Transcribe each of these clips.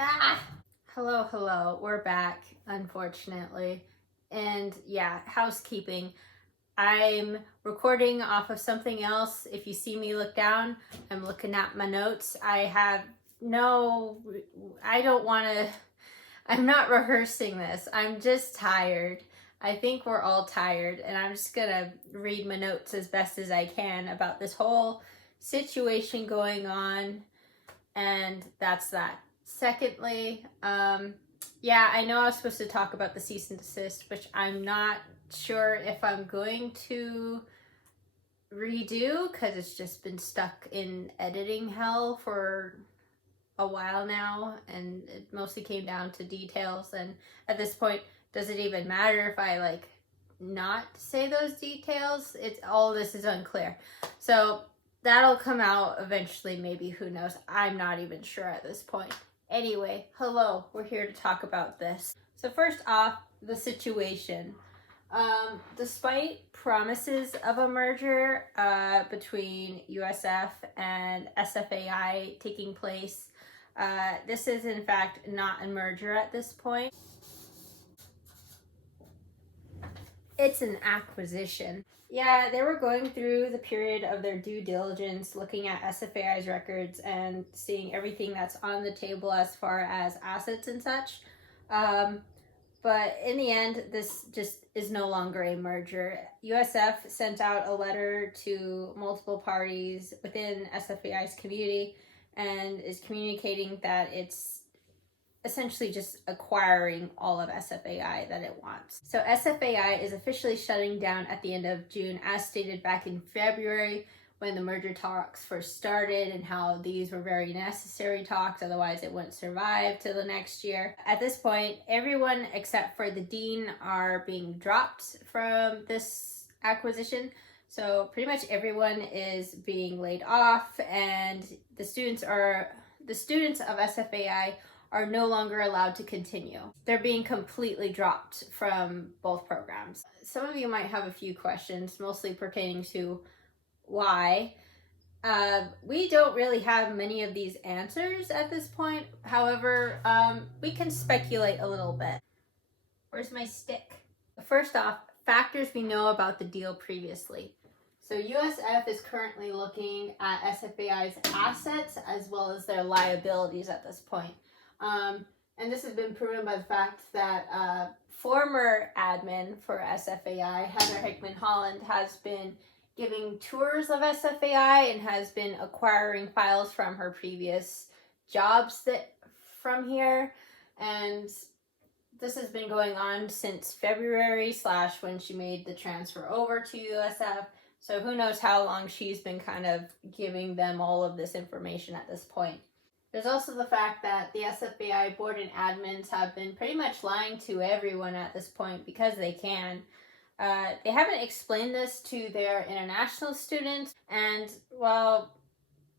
Ah! Hello. We're back, unfortunately. And yeah, housekeeping. I'm recording off of something else. If you see me look down, I'm looking at my notes. I don't want to, I'm not rehearsing this. I'm just tired. I think we're all tired, and I'm just gonna read my notes as best as I can about this whole situation going on, and that's that. Secondly, yeah, I know I was supposed to talk about the cease and desist, which I'm not sure if I'm going to redo because it's just been stuck in editing hell for a while now, and it mostly came down to details. And at this point, does it even matter if I not say those details? It's all this is unclear. So that'll come out eventually, maybe, who knows? I'm not even sure at this point. Anyway, hello, we're here to talk about this. So first off, the situation. Despite promises of a merger between USF and SFAI taking place, this is in fact not a merger at this point. It's an acquisition. Yeah, they were going through the period of their due diligence, looking at SFAI's records and seeing everything that's on the table as far as assets and such. But in the end, this just is no longer a merger. USF sent out a letter to multiple parties within SFAI's community and is communicating that it's essentially just acquiring all of SFAI that it wants. So SFAI is officially shutting down at the end of June, as stated back in February when the merger talks first started, and how these were very necessary talks, otherwise it wouldn't survive till the next year. At this point, everyone except for the dean are being dropped from this acquisition. So pretty much everyone is being laid off, and the students of SFAI are no longer allowed to continue. They're being completely dropped from both programs. Some of you might have a few questions, mostly pertaining to why. We don't really have many of these answers at this point. However, we can speculate a little bit. Where's my stick? First off, factors we know about the deal previously. So USF is currently looking at SFAI's assets as well as their liabilities at this point. And this has been proven by the fact that former admin for SFAI, Heather Hickman Holland, has been giving tours of SFAI and has been acquiring files from her previous jobs from here. And this has been going on since February / when she made the transfer over to USF. So who knows how long she's been kind of giving them all of this information at this point. There's also the fact that the SFAI board and admins have been pretty much lying to everyone at this point because they can. They haven't explained this to their international students, and well,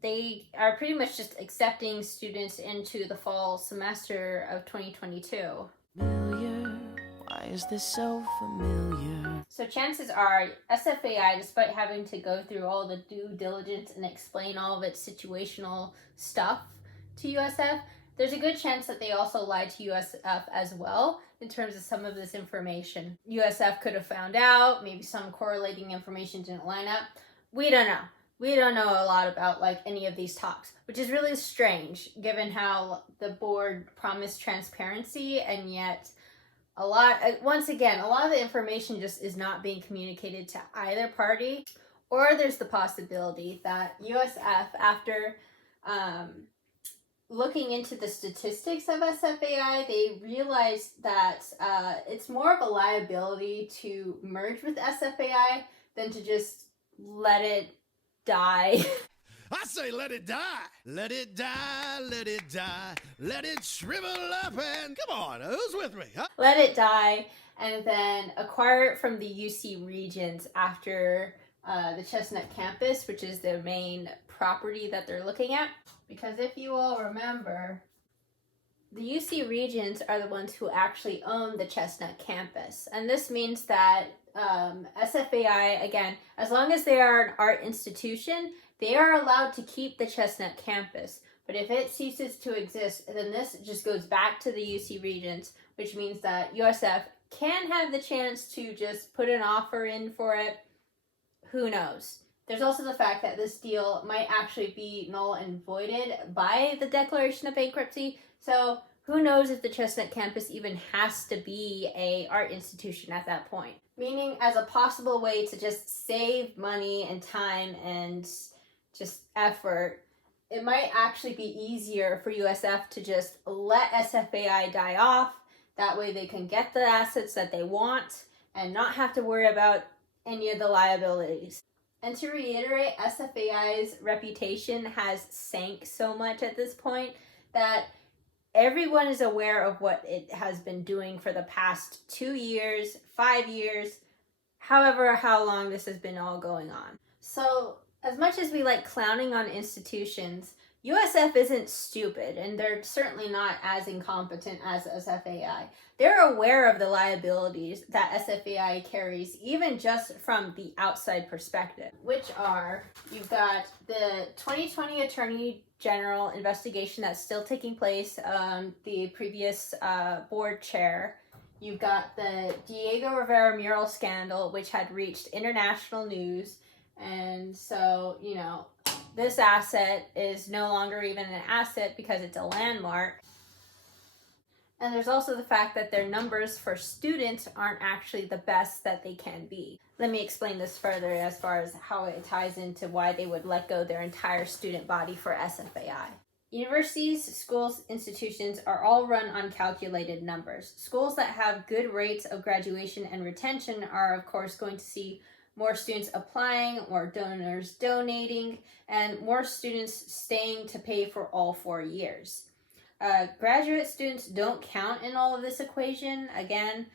they are pretty much just accepting students into the fall semester of 2022. Why is this so familiar? So chances are SFAI, despite having to go through all the due diligence and explain all of its situational stuff to USF, there's a good chance that they also lied to USF as well in terms of some of this information. USF could have found out, maybe some correlating information didn't line up. We don't know. We don't know a lot about any of these talks, which is really strange given how the board promised transparency, and yet a lot of the information just is not being communicated to either party. Or there's the possibility that USF, after looking into the statistics of SFAI, they realized that it's more of a liability to merge with SFAI than to just let it die. I say let it die. Let it die, let it die. Let it shrivel up and... Come on, who's with me, huh? Let it die, and then acquire it from the UC Regents after the Chestnut campus, which is the main property that they're looking at. Because if you all remember, the UC Regents are the ones who actually own the Chestnut campus. And this means that SFAI, again, as long as they are an art institution, they are allowed to keep the Chestnut campus. But if it ceases to exist, then this just goes back to the UC Regents, which means that USF can have the chance to just put an offer in for it. Who knows? There's also the fact that this deal might actually be null and voided by the declaration of bankruptcy. So who knows if the Chestnut campus even has to be a art institution at that point. Meaning, as a possible way to just save money and time and just effort, it might actually be easier for USF to just let SFAI die off. That way they can get the assets that they want and not have to worry about any of the liabilities. And to reiterate, SFAI's reputation has sank so much at this point that everyone is aware of what it has been doing for the past 2 years, 5 years, however how long this has been all going on. So as much as we like clowning on institutions, USF isn't stupid, and they're certainly not as incompetent as SFAI. They're aware of the liabilities that SFAI carries, even just from the outside perspective, which are, you've got the 2020 Attorney General investigation that's still taking place, the previous board chair. You've got the Diego Rivera mural scandal, which had reached international news, and so, you know, this asset is no longer even an asset because it's a landmark. And there's also the fact that their numbers for students aren't actually the best that they can be. Let me explain this further as far as how it ties into why they would let go their entire student body for SFAI. Universities, schools, institutions are all run on calculated numbers. Schools that have good rates of graduation and retention are, of course, going to see more students applying, more donors donating, and more students staying to pay for all 4 years. Graduate students don't count in all of this equation. Again,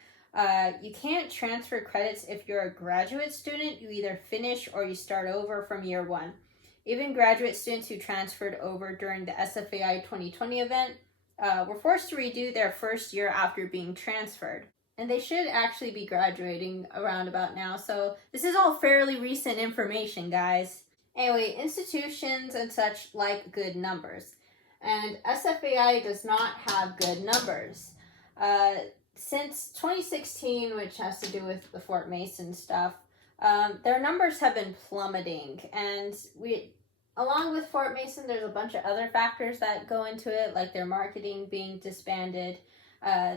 you can't transfer credits if you're a graduate student. You either finish or you start over from year 1. Even graduate students who transferred over during the SFAI 2020 event were forced to redo their first year after being transferred. And they should actually be graduating around about now, so this is all fairly recent information, guys. Anyway, institutions and such like good numbers, and SFAI does not have good numbers. Since 2016, which has to do with the Fort Mason stuff, their numbers have been plummeting, and along with Fort Mason, there's a bunch of other factors that go into it, like their marketing being disbanded.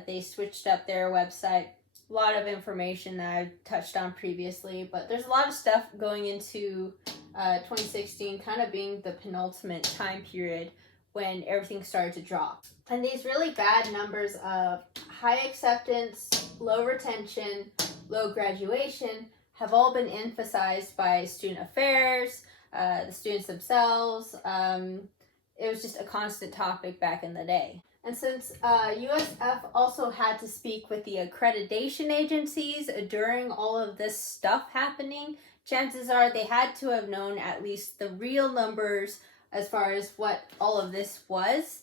They switched up their website. A lot of information that I've touched on previously, but there's a lot of stuff going into 2016 kind of being the penultimate time period when everything started to drop. And these really bad numbers of high acceptance, low retention, low graduation have all been emphasized by student affairs, the students themselves. It was just a constant topic back in the day. And since USF also had to speak with the accreditation agencies during all of this stuff happening, chances are they had to have known at least the real numbers as far as what all of this was,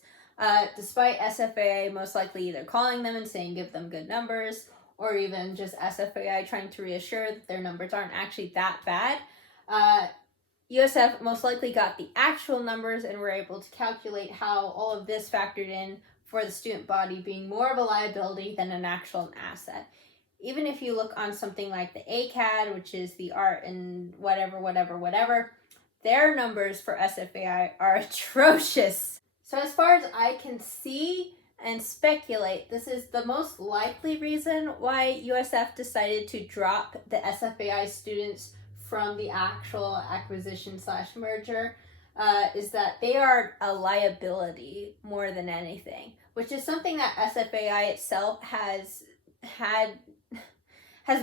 despite SFAI most likely either calling them and saying give them good numbers, or even just SFAI trying to reassure that their numbers aren't actually that bad. USF most likely got the actual numbers and were able to calculate how all of this factored in for the student body being more of a liability than an actual asset. Even if you look on something like the ACAD, which is the art and whatever, their numbers for SFAI are atrocious. So as far as I can see and speculate, this is the most likely reason why USF decided to drop the SFAI students from the actual acquisition/merger, is that they are a liability more than anything, which is something that SFAI itself has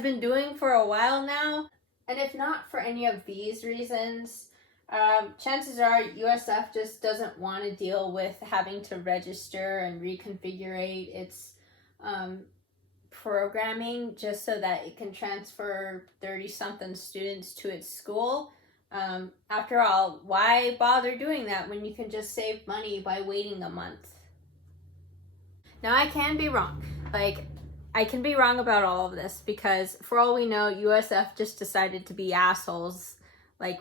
been doing for a while now. And if not for any of these reasons, chances are USF just doesn't want to deal with having to register and reconfigure its programming just so that it can transfer 30-something students to its school. After all, why bother doing that when you can just save money by waiting a month? Now, I can be wrong. I can be wrong about all of this because for all we know, USF just decided to be assholes like,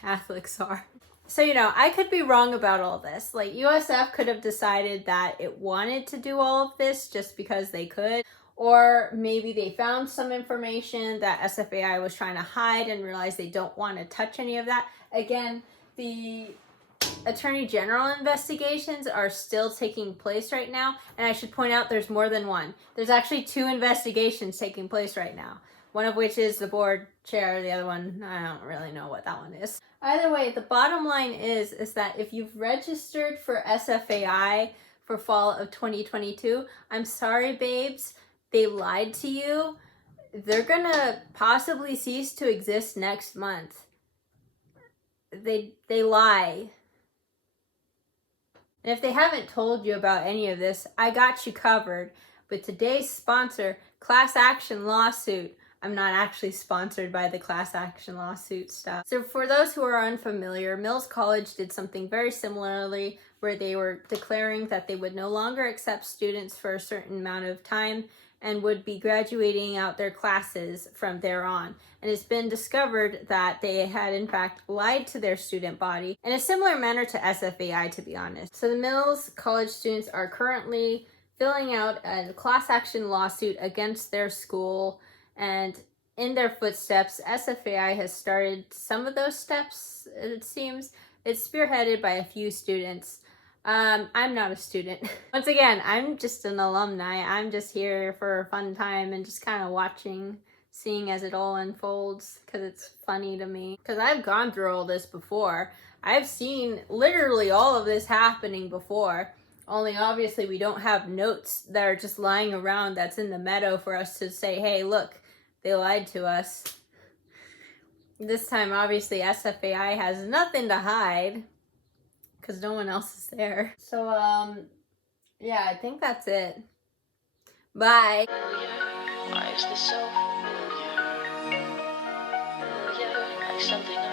Catholics are. So, I could be wrong about all this. Like, USF could have decided that it wanted to do all of this just because they could. Or maybe they found some information that SFAI was trying to hide and realized they don't want to touch any of that. Again, the Attorney General investigations are still taking place right now. And I should point out there's more than one. There's actually 2 investigations taking place right now. One of which is the board chair. The other one, I don't really know what that one is. Either way, the bottom line is that if you've registered for SFAI for fall of 2022, I'm sorry, babes. They lied to you. They're gonna possibly cease to exist next month. They lie. And if they haven't told you about any of this, I got you covered. With today's sponsor, Class Action Lawsuit. I'm not actually sponsored by the class action lawsuit stuff. So for those who are unfamiliar, Mills College did something very similarly where they were declaring that they would no longer accept students for a certain amount of time and would be graduating out their classes from there on. And it's been discovered that they had in fact lied to their student body in a similar manner to SFAI, to be honest. So the Mills College students are currently filling out a class action lawsuit against their school, and in their footsteps, SFAI has started some of those steps, it seems. It's spearheaded by a few students. I'm not a student. Once again, I'm just an alumni. I'm just here for a fun time and just kind of watching, seeing as it all unfolds, because it's funny to me. Because I've gone through all this before. I've seen literally all of this happening before. Only obviously we don't have notes that are just lying around that's in the meadow for us to say, hey, look, they lied to us. This time, obviously, SFAI has nothing to hide because no one else is there. So, yeah, I think that's it. Bye. Why is this so familiar? Familiar, like something